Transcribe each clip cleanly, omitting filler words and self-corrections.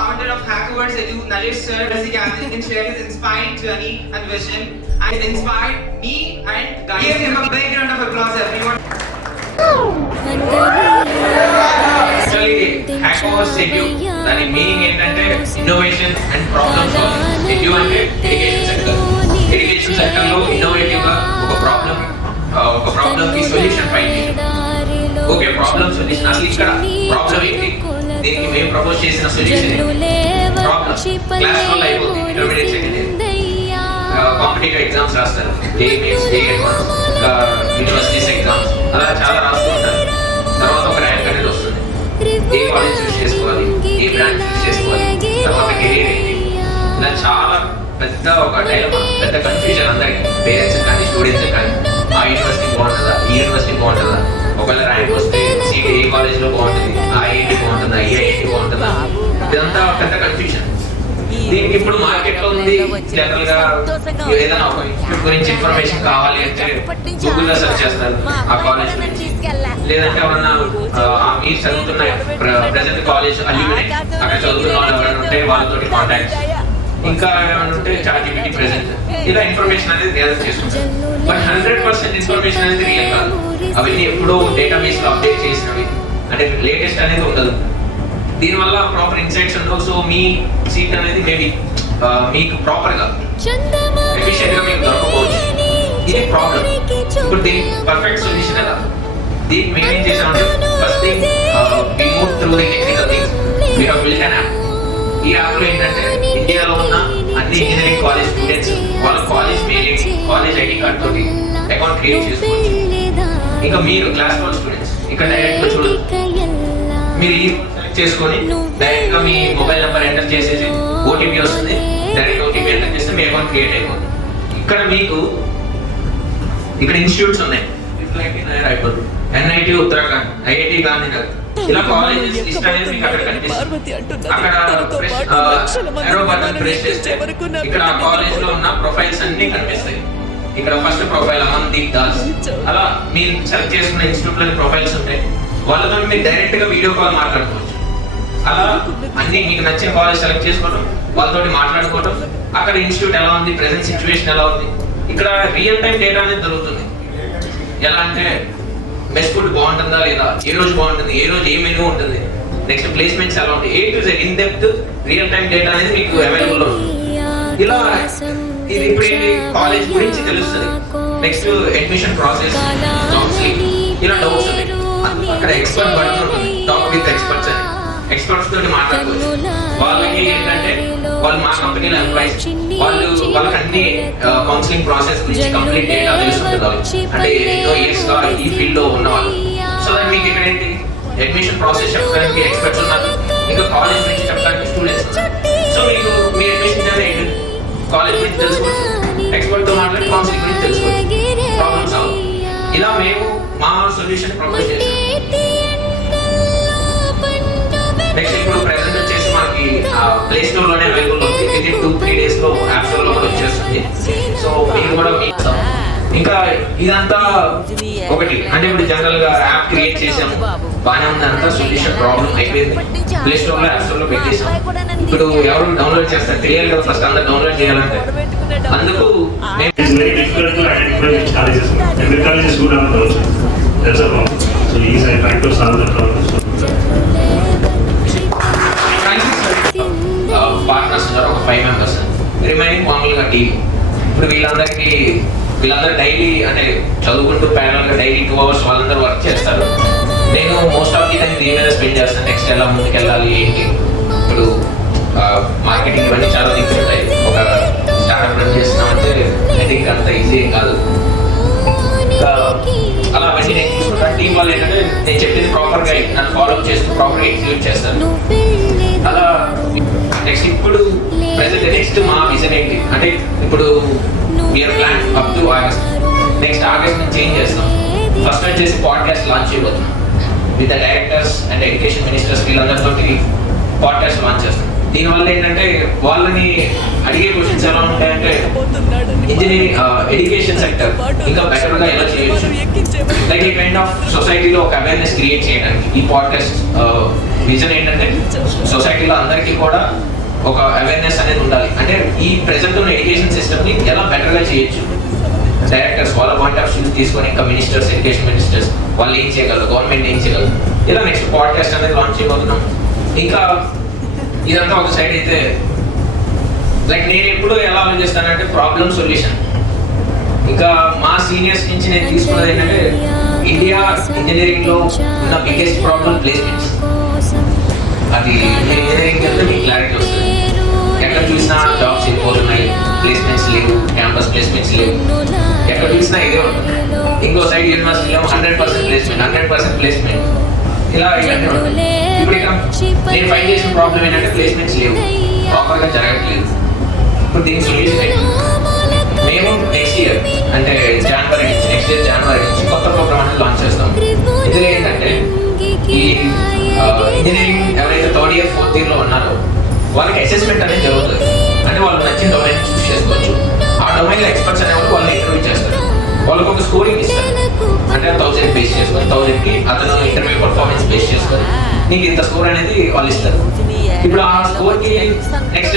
founder of Hackerverse Edu, Naresh sir, can share his inspiring journey and vision, and inspired me and guys. Give him a big round of applause, everyone. Actually, Hackerverse Edu, దాని meaning ఏంటంటే innovation and problem solving. ఎడ్యు అంటే education sector. Education sector లో innovative గా ఒక problem కి solution find చేయడం. Okay, problem solution అసలు ఇక్కడ ప్రాబ్లం ఏంటి, దీనికి మేము ప్రపోజ్ చేసిన సొల్యూషన్ ప్రాబ్లం క్లాస్ వల్ల అయిపోతుంది. Intermediate second year competitive exams రాస్తారు, జేఈమెయిన్స్, జేఈ1, యూనివర్సిటీస్ ఎగ్జామ్స్, అలా చాలా రాస్తూ ఉంటారు. తర్వాత ఒక ర్యాంక్ అనేది వస్తుంది. ఏ కాలేజ్ చూస్ చేసుకోవాలి, ఏ బ్రాంచ్ చూస్ చేసుకోవాలి, తర్వాత కెరీర్ ఏంటి, ఇలా చాలా పెద్ద ఒక డైలమా, పెద్ద కన్ఫ్యూజన్ అందరికి, పేరెంట్స్ కానీ స్టూడెంట్స్ కానీ. ఆ యూనివర్సిటీ బాగుంటుందా, ఈ యూనివర్సిటీ బాగుంటుందా, ఒకవేళ ర్యాంక్ వస్తే సీట్ ఏ కాలేజ్లో బాగుంటుంది, ఐఐటి బాగుంటుందా, ఈఐఐటి బాగుంటుందా, ఇదంతా పెద్ద కన్ఫ్యూజన్. దీనికి ఇప్పుడు మార్కెట్లో ఉంది. జనరల్ గా ఏదైనా ఒక ఇన్స్టిట్యూట్ గురించి ఇన్ఫర్మేషన్ కావాలి అంటే గూగుల్లో సెర్చ్ చేస్తారు ఆ కాలేజ్ గురించి, లేదంటే ఎవరన్నా మీరు చదువుతున్న ప్రెసెంట్ కాలేజ్ అల్యూమినై అక్కడ చదువుతున్న వాళ్ళు ఎవరైనా ఉంటే వాళ్ళతోటి కాంటాక్ట్, ఇంకా ఏమైనా ఉంటే చాట్‌జీపీటీ ప్రెసెంట్, ఇలా ఇన్ఫర్మేషన్ అనేది గ్యాదర్ చేసుకుంటారు. బట్ 100% ఇన్ఫర్మేషన్ అనేది రియల్ కాదు. అవన్నీ ఎప్పుడో డేటాబేస్ లో అప్డేట్ చేసినవి, అంటే లేటెస్ట్ అనేది ఉండదు. దీనివల్ల ప్రాపర్ ఇన్సైట్స్ ఉండవు. సో మీ సీట్ అనేది మేబీ మీకు ప్రాపర్ గా ఎఫిషియెంట్ గా మీకు దొరకకపోవచ్చు. ఇది ప్రాబ్లం. ఇప్పుడు దీనికి పర్ఫెక్ట్ సొల్యూషన్ ఎలా, దీనికి మేము ఏం చేసామంటే first thing we move through the technical things. We have built an app. ఈ యాప్ లో ఏంటంటే ఇండియాలో ఉన్న అన్ని ఇంజనీరింగ్ కాలేజ్ స్టూడెంట్స్ వాళ్ళ college mailing, college ID card తోటి అకౌంట్ క్రియేట్ చేసుకోవచ్చు. ఇంకా మీరు క్లాస్ 1 స్టూడెంట్స్ ఇక్కడ డైరెక్ట్ గా చూడదు, మీరు ఈ సెలెక్ట్ చేసుకొని డైరెక్ట్ గా మీ మొబైల్ నెంబర్ ఎంటర్ చేసేసి ఓటీపీ వస్తుంది, డైరెక్ట్ ఓటీపీ ఎంటర్ చేస్తే మీ అకౌంట్ క్రియేట్ అయిపోతుంది. ఇక్కడ మీకు ఇక్కడ ఇన్స్టిట్యూట్స్ ఉన్నాయి, అయిపోతుంది ఎన్ఐటి ఉత్తరాఖండ్, ఐఐటి గాంధీనగర్, ఇలా కాలేజెస్ లిస్ట్ అనేది మీకు అక్కడ కనిపిస్తుంది. అక్కడ ఏరో బటన్ ప్రెస్ చేస్తే ఇక్కడ కాలేజ్ లో ఉన్న ప్రొఫైల్స్ అన్ని కనిపిస్తాయి. ఇక్కడ ఫస్ట్ ప్రొఫైల్ అమన్దీప్ దాస్, అలా మీరు సెలెక్ట్ చేసుకున్న ఇన్స్టిట్యూట్ లోని ప్రొఫైల్స్ ఉంటాయి. వాళ్ళతో మీరు డైరెక్ట్ గా వీడియో కాల్ మాట్లాడుకోవచ్చు. అలా అన్ని మీకు నచ్చిన కాలేజ్ సెలెక్ట్ చేసుకోవడం, వాళ్ళతో మాట్లాడుకోవడం, అక్కడ ఇన్స్టిట్యూట్ ఎలా ఉంది, ప్రెసెంట్ సిచ్యువేషన్ ఎలా ఉంది, ఇక్కడ రియల్ టైం డేటా అనేది దొరుకుతుంది. ఎలా అంటే బెస్ట్ ఫుడ్ బాగుంటుందా లేదా, ఏ రోజు బాగుంటుంది, ఏ రోజు ఏ మెనూ ఉంటుంది, నెక్స్ట్ ప్లేస్మెంట్స్ ఎలా ఉంటాయి, A to Z in depth real time data అనేది మీకు అవైలబుల్ ఉంటుంది. ఇలా ఇది ఇప్పుడు ఏంటి, కాలేజ్ గురించి తెలుస్తుంది. నెక్స్ట్ అడ్మిషన్ ప్రాసెస్, కౌన్సిలింగ్, ఇలా డౌట్స్ ఉంటాయి. అక్కడ ఎక్స్పర్ట్ బటన్ ఉంటుంది, టాక్ విత్ ఎక్స్పర్ట్స్ అని. ఎక్స్పర్ట్స్ తోటి మాట్లాడుకోవచ్చు. వాళ్ళకి ఏంటంటే వాళ్ళు మా కంపెనీలో ఎంప్లాయీస్, వాళ్ళకి అన్ని కౌన్సిలింగ్ ప్రాసెస్ గురించి కంప్లీట్ డేటా తెలుస్తుంది. అంటే ఎన్నో ఇయర్స్ గా ఈ ఫీల్డ్ లో ఉన్న వాళ్ళు. సో దట్ మీకు ఇక్కడ ఏంటి, అడ్మిషన్ ప్రాసెస్ చెప్పడానికి ఎక్స్పర్ట్స్ ఉన్నారు, ఇంకా కాలేజ్ గురించి చెప్పడానికి స్టూడెంట్స్ ఉన్నారు. సో మీకు మీ అడ్మిషన్ అనేది కాలేజ్ గురించి తెలుసుకోవచ్చు, ఎక్స్పర్ట్ తో మాట్లాడి కౌన్సిలింగ్ గురించి తెలుసుకోవచ్చు, ప్రాబ్లమ్ సాల్వ్. ఇలా మేము మా సొల్యూషన్ ప్రపోజ్ చేసాం. నెక్స్ట్ ఇప్పుడు ప్రెసెంట్ వచ్చేసి మనకి ప్లే స్టోర్ లోనే అవైలబుల్ ఉంది. వితిన్ 2-3 days లో యాప్ స్టోర్ లో కూడా వచ్చేస్తుంది. సో మీరు కూడా మీకు ఇంకా ఇదంతా ఒకటి అంటే ఇప్పుడు జనరల్ గా యాప్ క్రియేట్ చేసాము, బాగానే ఉంది, అంతా సొల్యూషన్ ప్రాబ్లం అయిపోయింది. ప్లే స్టోర్ లో యాప్ స్టోర్ లో పెట్టేసాం. ఇప్పుడు ఎవరు డౌన్లోడ్ చేస్తారు తెలియాలి కదా, ఫస్ట్ అందరు డౌన్లోడ్ చేయాలంటే. అందుకు పార్ట్నర్స్ ఉన్నారు ఒక 5 members, రిమైనింగ్ మామూలుగా టీమ్. ఇప్పుడు వీళ్ళందరూ డైలీ అంటే చదువుకుంటూ ప్యానల్ గా డైలీ 2 hours వాళ్ళందరూ వర్క్ చేస్తారు. నేను మోస్ట్ ఆఫ్ ది టైం దీని మీద స్పెండ్ చేస్తాను. నెక్స్ట్ ఎలా ముందుకు వెళ్ళాలి ఏంటి, ఇప్పుడు మార్కెటింగ్ ఇవన్నీ చాలా థింగ్స్ ఉంటాయి. ఒక స్టార్ట్అప్ రన్ చేస్తున్నామంటే ఐ థింక్ అంత ఈజీ కాదు. అలా అవన్నీ నేను చూసుకుంటాను. టీం వాళ్ళు ఏంటంటే నేను చెప్పింది ప్రాపర్ గా నన్ను ఫాలో చేస్తూ ప్రాపర్ గా ఎగ్జిక్యూట్ చేస్తాను. అలా నెక్స్ట్ ఇప్పుడు ప్రెసెంట్ నెక్స్ట్ మా విజన్ ఏంటి అంటే ఇప్పుడు we are plan up to August. Next August నుంచి చేంజ్ చేస్తాం. ఫస్ట్ వచ్చేసి పాడ్కాస్ట్ లాంచ్ చేయబోతున్నాం with the directors and education ministers, వీళ్ళందరితో పాడ్కాస్ట్ లాంచ్ చేస్తాం. దీనివల్ల ఏంటంటే వాళ్ళని అడిగే క్వశ్చన్స్ ఎలా ఉంటాయంటే ఇంజనీరింగ్ ఎడ్యుకేషన్ సెక్టర్ ఇంకా బెటర్ గా ఎలా చేయొచ్చు, లైక్ ఈ కైండ్ ఆఫ్ సొసైటీలో ఒక అవేర్నెస్ క్రియేట్ చేయడానికి ఈ పాడ్కాస్ట్ విజన్ ఏంటంటే సొసైటీలో అందరికీ కూడా ఒక అవేర్నెస్ అనేది ఉండాలి. అంటే ఈ ప్రెసెంట్ ఉన్న ఎడ్యుకేషన్ సిస్టమ్ని ఎలా బెటర్గా చేయొచ్చు, డైరెక్టర్స్ వాళ్ళ పాయింట్ ఆఫ్ వ్యూ తీసుకొని ఇంకా మినిస్టర్స్, ఎడ్యుకేషన్ మినిస్టర్స్ వాళ్ళు ఏం చేయగలరు, గవర్నమెంట్ ఏం చేయగలరు, ఇలా నెక్స్ట్ పాడ్కాస్ట్ అనేది లాంచ్ చేయబోతున్నాం. ఇంకా ఇదంతా ఒక సైడ్ అయితే లైక్ నేను ఎప్పుడు ఎలా ఆలోచిస్తానంటే ప్రాబ్లమ్ సొల్యూషన్. ఇంకా మా సీనియర్స్ నుంచి నేను తీసుకున్నది ఏంటంటే ఇండియా ఇంజనీరింగ్లో ఉన్న బిగ్గెస్ట్ ప్రాబ్లమ్ ప్లేస్మెంట్స్. అది ఇంజనీరింగ్ వెళ్తే మీకు క్లారిటీ వస్తుంది. ఎక్కడ చూసినా జాబ్స్ ఎక్కువతున్నాయి, ప్లేస్మెంట్స్ లేవు, క్యాంపస్ ప్లేస్మెంట్స్ లేవు, ఎక్కడ చూసినా ఇదే ఉంటుంది. ఇంకో సైడ్ యూనివర్సిటీలో 100% ప్లేస్మెంట్, 100% ప్లేస్మెంట్, ఇలా ఇవన్నీ ఉంటాయి. ఇప్పుడు ఇక నేను ఫైండ్ చేసిన ప్రాబ్లం ఏంటంటే ప్లేస్మెంట్స్ లేవు, ప్రాపర్గా జరగట్లేదు. ఇప్పుడు దీనికి సొల్యూషన్ ఏంటి? మేము నెక్స్ట్ ఇయర్ అంటే నెక్స్ట్ ఇయర్ జనవరి నుంచి కొత్త ప్రోగ్రామ్ అనేది లాంచ్ చేస్తాం. ఇందులో ఏంటంటే ఈ ఇంజనీరింగ్ ఎవరైతే థర్డ్ ఇయర్, ఫోర్త్ ఇయర్లో ఉన్నారో వాళ్ళకి అసెస్మెంట్ అనేది జరుగుతుంది. అంటే వాళ్ళు నచ్చిన డొమైన్ చూస్ చేసుకోవచ్చు. ఆ డొమైన్లో ఎక్స్పర్ట్స్ అనేవాళ్ళు వాళ్ళని ఇంటర్వ్యూ చేస్తారు, వాళ్ళకి ఒక స్కోరింగ్ ఇస్తారు. అంటే 1000 బేస్ చేసుకొని 1000కి అతను ఇంటర్వ్యూ పర్ఫార్మెన్స్ బేస్ చేసుకొని నీకు ఇంత స్కోర్ అనేది వాళ్ళు ఇస్తారు. ఇప్పుడు ఆ స్కోర్కి నెక్స్ట్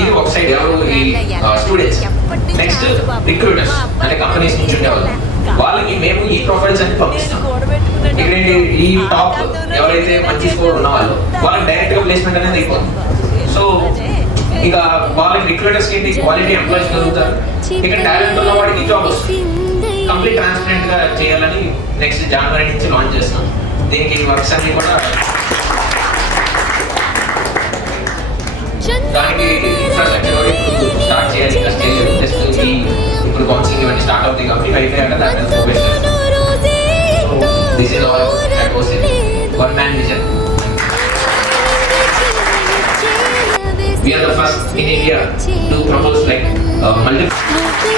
ఇది ఒక సైడ్ ఎవరు ఈ స్టూడెంట్స్, నెక్స్ట్ రిక్రూటర్స్ అంటే కంపెనీస్ నుంచి ఉండేవాళ్ళు, వాళ్ళకి మేము ఈ ప్రొఫైల్స్ అన్ని పంపిస్తాం. ఇక్కడ ఈ టాప్ ఎవరైతే మంచి స్కోర్ ఉన్న వాళ్ళు వాళ్ళకి డైరెక్ట్గా ప్లేస్మెంట్ అనేది అయిపోతుంది. సో ఇక వాళ్ళకి రిక్రూటర్స్కి ఏంటి క్వాలిటీ ఎంప్లాయీస్ దొరుకుతారు, ఇక్కడ టాలెంట్ ఉన్న వాడికి జాబ్ వస్తుంది. కంప్లీట్ ట్రాన్స్పరెంట్గా చేయాలని నెక్స్ట్ జనవరి నుంచి లాంచ్ చేస్తాం. దీనికి వర్క్స్ అన్ని కూడా దానికి ఇన్ఫ్రాస్ట్రక్చర్ ఇప్పుడు స్టార్ట్ చేయాలి. ఇంకా స్టేజ్ జస్ట్ ఇప్పుడు కౌన్సిలింగ్ ఇవన్నీ స్టార్ట్ అవుతాయి కాబట్టి అయితే అంటే దాన్ని ఫోకస్ చేస్తాం. So this is all about one man vision. We are the first in India to propose like multiple